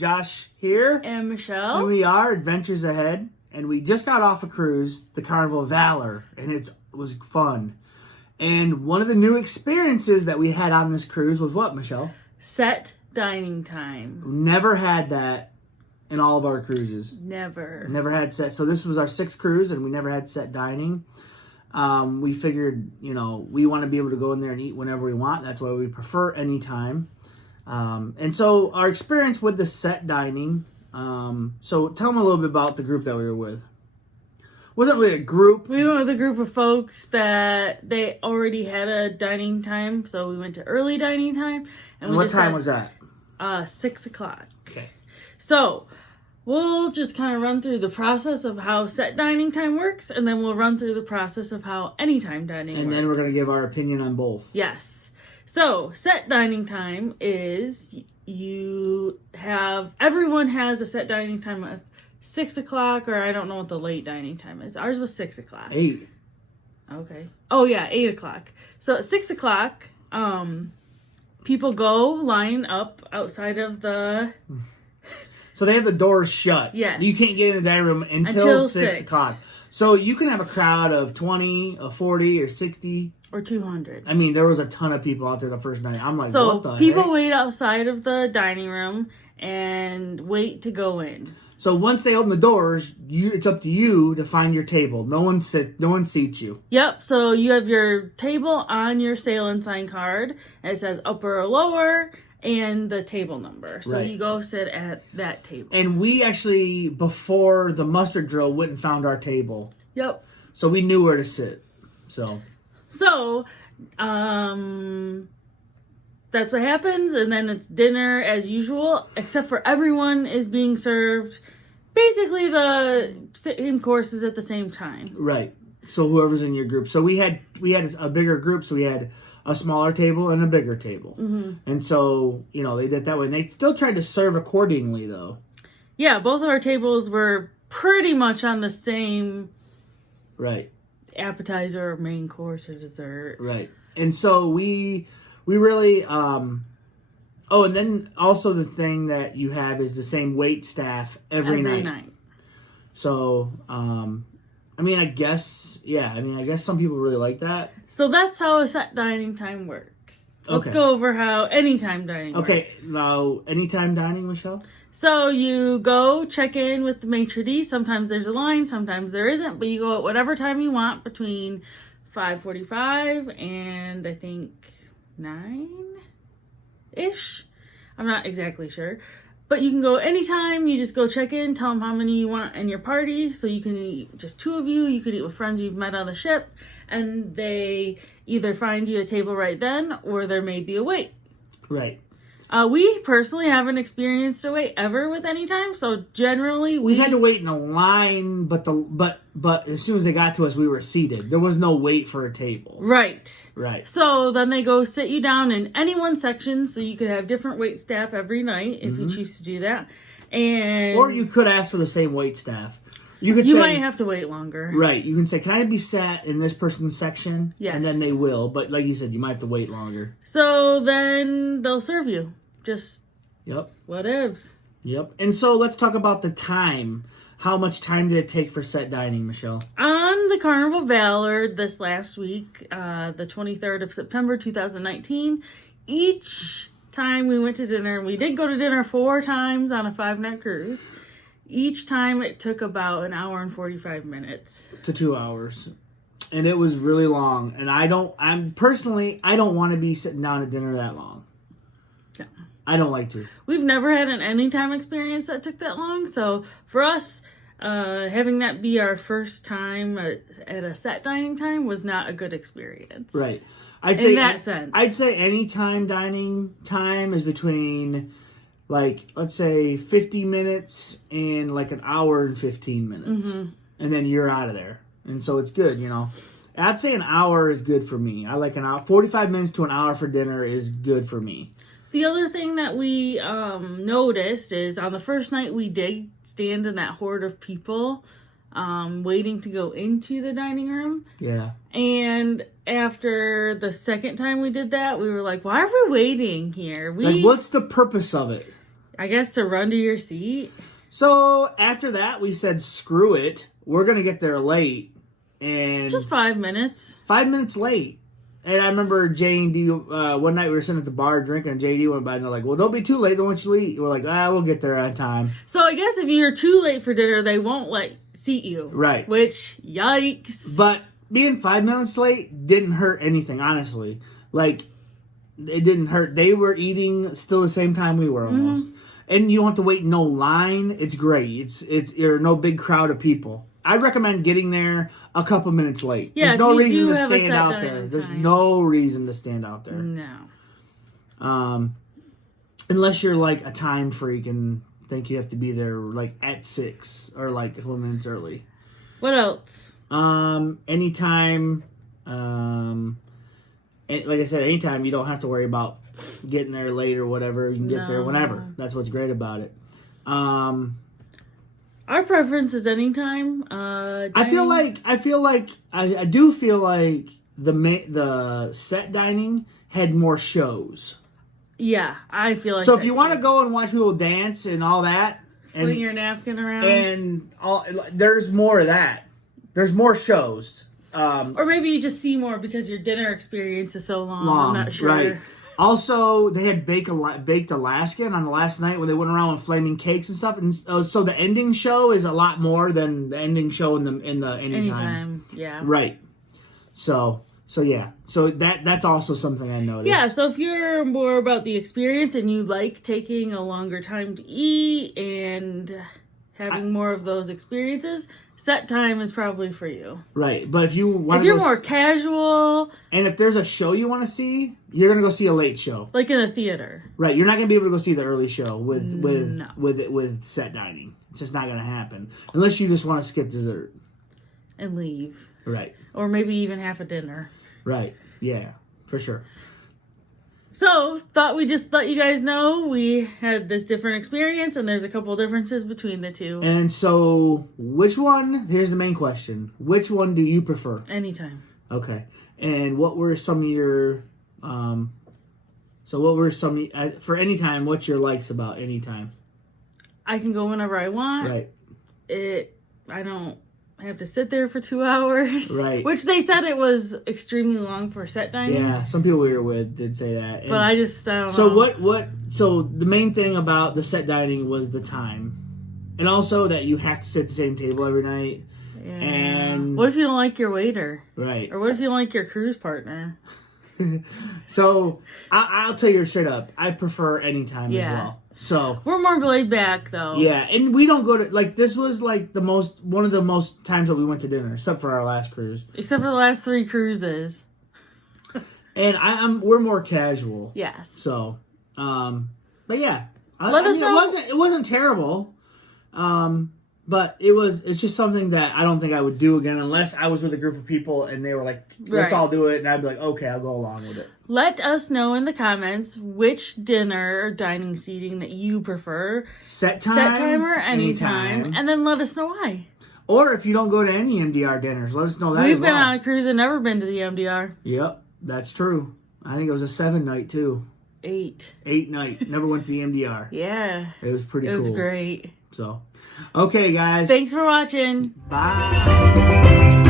Josh here. And Michelle. And we are Adventures Ahead. And we just got off a cruise, the Carnival Valor. And it was fun. And one of the new experiences that we had on this cruise was what, Michelle? Set dining time. Never had that in all of our cruises. Never had set. So this was our 6th cruise and we never had set dining. We figured, we want to be able to go in there and eat whenever we want. That's why we prefer anytime. And so our experience with the set dining. So tell them a little bit about the group that we were with. Wasn't really a group. We went with a group of folks that they already had a dining time. So we went to early dining time. And what time was that? 6 o'clock. Okay. So we'll just kind of run through the process of how set dining time works, and then we'll run through the process of how anytime dining works. And then we're going to give our opinion on both. Yes. So set dining time is everyone has a set dining time of 6 o'clock, or I don't know what the late dining time is. Ours was 6 o'clock. 8. Okay. Oh yeah, 8 o'clock. So at 6 o'clock, people go line up outside of the... So they have the doors shut. Yes. You can't get in the dining room until 6 o'clock. So you can have a crowd of 20, or 40, or 60. Or 200. I mean, there was a ton of people out there the first night. I'm like, so what the heck? People wait outside of the dining room and wait to go in. So once they open the doors, it's up to you to find your table. No one seats you. Yep. So you have your table on your sail and sign card. And it says upper or lower and the table number. So you go sit at that table. And we actually, before the muster drill, went and found our table. Yep. So we knew where to sit. So that's what happens, and then it's dinner as usual, except for everyone is being served basically the same courses at the same time. Right. So whoever's in your group. So we had a bigger group, so we had a smaller table and a bigger table. Mm-hmm. And so, they did that way. And they still tried to serve accordingly, though. Yeah, both of our tables were pretty much on the same... Right. Appetizer or main course or dessert. Right. And so we really and then also the thing that you have is the same wait staff every night. So I guess some people really like that. So that's how a set dining time works. Let's Okay. go over how anytime dining works. Okay, now anytime dining, Michelle? So you go check in with the maitre d'. Sometimes there's a line, sometimes there isn't, but you go at whatever time you want between 5:45 and I think 9-ish. I'm not exactly sure. But you can go anytime. You just go check in, tell them how many you want in your party. So you can eat just 2 of you. You could eat with friends you've met on the ship. And they either find you a table right then or there may be a wait. Right. We personally haven't experienced a wait ever with Anytime, so generally we had to wait in a line, but as soon as they got to us, we were seated. There was no wait for a table. Right. So then they go sit you down in any one section, so you could have different wait staff every night if you choose to do that. Or you could ask for the same wait staff. You might have to wait longer. Right. You can say, can I be sat in this person's section? Yes. And then they will. But like you said, you might have to wait longer. So then they'll serve you. Just whatevs. Yep. And so let's talk about the time. How much time did it take for set dining, Michelle? On the Carnival Valor this last week, the 23rd of September, 2019, each time we went to dinner, and we did go to dinner 4 times on a 5-night cruise. Each time it took about an hour and 45 minutes. To 2 hours. And it was really long. And I don't want to be sitting down at dinner that long. No. I don't like to. We've never had an Anytime experience that took that long. So for us, having that be our first time at a set dining time was not a good experience. Right. In that sense. I'd say Anytime dining time is between, let's say 50 minutes and an hour and 15 minutes. Mm-hmm. And then you're out of there. And so it's good, I'd say an hour is good for me. I like an hour. 45 minutes to an hour for dinner is good for me. The other thing that we noticed is on the first night we did stand in that horde of people waiting to go into the dining room. Yeah. And after the second time we did that, we were like, why are we waiting here? What's the purpose of it? I guess to run to your seat. So after that, we said, screw it. We're going to get there late. And Just 5 minutes. 5 minutes late. And I remember J&D, one night we were sitting at the bar drinking, and J&D went by, and they're like, well, don't be too late, then once you eat. We're like, we'll get there on time. So I guess if you're too late for dinner, they won't seat you. Right. Which, yikes. But being 5 minutes late didn't hurt anything, honestly. Like, it didn't hurt. They were eating still the same time we were almost. Mm-hmm. And you don't have to wait no line. It's great. You're no big crowd of people. I'd recommend getting there a couple minutes late. Yeah, there's no reason to stand out there. There's no reason to stand out there. No. Unless you're like a time freak and think you have to be there like at 6 or like a couple minutes early. What else? Anytime. Like I said, anytime, you don't have to worry about getting there late or whatever. You can get there whenever. That's what's great about it. Our preference is anytime. I do feel like the set dining had more shows. Yeah, I feel like so. If you want to go and watch people dance and all that, fling your napkin around, and there's more of that. There's more shows. Or maybe you just see more because your dinner experience is so long. I'm not sure. Right. Also, they had baked Alaskan on the last night where they went around with flaming cakes and stuff, and so the ending show is a lot more than the ending show in the anytime. Yeah. Right. So yeah. So that's also something I noticed. Yeah. So if you're more about the experience and you like taking a longer time to eat and having more of those experiences, set time is probably for you. Right, but if you're more casual, and if there's a show you want to see, you're gonna go see a late show, like in a theater. Right, you're not gonna be able to go see the early show with set dining. It's just not gonna happen unless you just want to skip dessert and leave. Right, or maybe even half a dinner. Right, yeah, for sure. So, thought we just let you guys know we had this different experience, and there's a couple differences between the two. And so, which one, here's the main question, which one do you prefer? Anytime. Okay. And what were some of your, for anytime, what's your likes about anytime? I can go whenever I want. Right. I don't have to sit there for 2 hours. Right. Which they said it was extremely long for set dining. Yeah, some people we were with did say that. But I don't know. So so the main thing about the set dining was the time. And also that you have to sit at the same table every night. Yeah. And what if you don't like your waiter? Right. Or what if you don't like your cruise partner? So I'll tell you straight up, I prefer anytime as well. So we're more laid back though. Yeah, and we don't go to this was like one of the most times that we went to dinner, except for our last cruise. Except for the last 3 cruises. And we're more casual. Yes. So, but yeah, let us know. It wasn't terrible, but it's just something that I don't think I would do again unless I was with a group of people and they were like, let's all do it, and I'd be like, okay, I'll go along with it. Let us know in the comments which dinner or dining seating that you prefer. Set time or anytime. And then let us know why. Or if you don't go to any MDR dinners, let us know that. We've been on a cruise and never been to the MDR. Yep, that's true. I think it was a 7 night too. 8 night. Never went to the MDR. Yeah. It was pretty cool. It was great. So, okay guys. Thanks for watching. Bye.